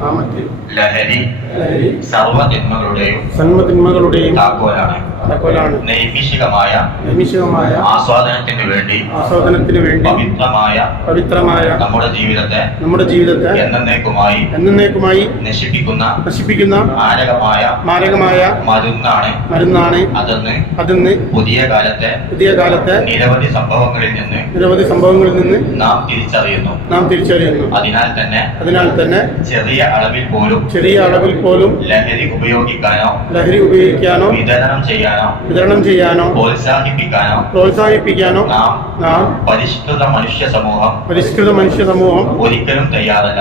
നാമത്തിൽ ലഹരി സർവ്വതിന്മകളുടെയും താക്കോലാണ്. നൈമിഷികമായ ആസ്വാദനത്തിന് വേണ്ടി പവിത്രമായ നമ്മുടെ ജീവിതത്തെ എന്നേക്കുമായി നശിപ്പിക്കുന്ന മാരകമായ മരുന്നാണ് അതെന്ന് പുതിയ കാലത്തെ നിരവധി സംഭവങ്ങളിൽ നിന്ന് നാം തിരിച്ചറിയുന്നു. അതിനാൽ തന്നെ ചെറിയ അളവിൽ പോലും ലഹരി ഉപയോഗിക്കാനോ വിതരണം ചെയ്യാനോ പ്രോത്സാഹിപ്പിക്കാനോ നാം പരിഷ്കൃത മനുഷ്യ സമൂഹം ഒരിക്കലും തയ്യാറല്ല.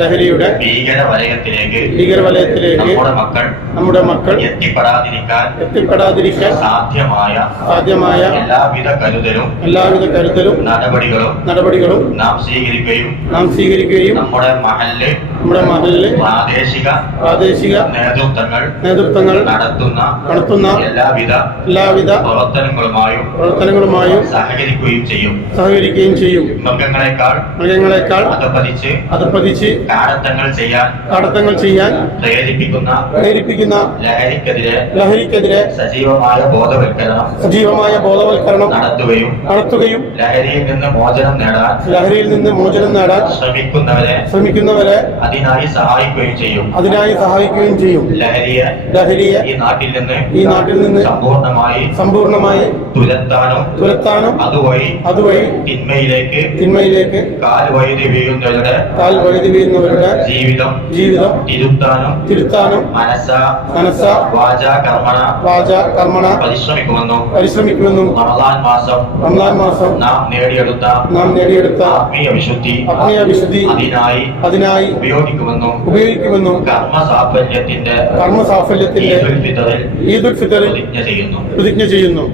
ലഹരിയുടെ ഭീകര വലയത്തിലേക്ക് നമ്മുടെ മക്കൾ എത്തിപ്പെടാതിരിക്കാൻ സാധ്യമായ എല്ലാവിധ കരുതലും നടപടികളും നാം സ്വീകരിക്കുകയും നമ്മുടെ മഹല്ല് പ്രാദേശിക നേതൃത്വങ്ങൾ നടത്തുന്ന എല്ലാവിധ പ്രവർത്തനങ്ങളുമായും സഹകരിക്കുകയും ചെയ്യും. മൃഗങ്ങളെക്കാൾ അധപ്പതിച്ച് കാടത്തങ്ങൾ ചെയ്യാൻ പ്രേരിപ്പിക്കുന്ന ലഹരിക്കെതിരെ സജീവമായ ബോധവൽക്കരണം നടത്തുകയും ലഹരിയിൽ നിന്ന് മോചനം നേടാൻ ശ്രമിക്കുന്നവരെ അതിനായി സഹായിക്കുകയും ചെയ്യും. ലഹരിയെ ഈ നാട്ടിൽ നിന്ന് സമ്പൂർണമായി തുരത്താനും അതുവഴി തിന്മയിലേക്ക് കാൽ വഴുതി വീഴുന്നവരുടെ ജീവിതം തിരുത്താനും മനസ്സ വാച കർമ്മണ പരിശ്രമിക്കുമെന്നും റമദാൻ മാസം നാം നേടിയെടുത്ത ആത്മീയ വിശുദ്ധി അതിനായി ഉപയോഗിക്കുമെന്നും കർമ്മസാഫല്യത്തിന്റെ ഈദുൽ ഫിത്തറിൽ പ്രതിജ്ഞ ചെയ്യുന്നു.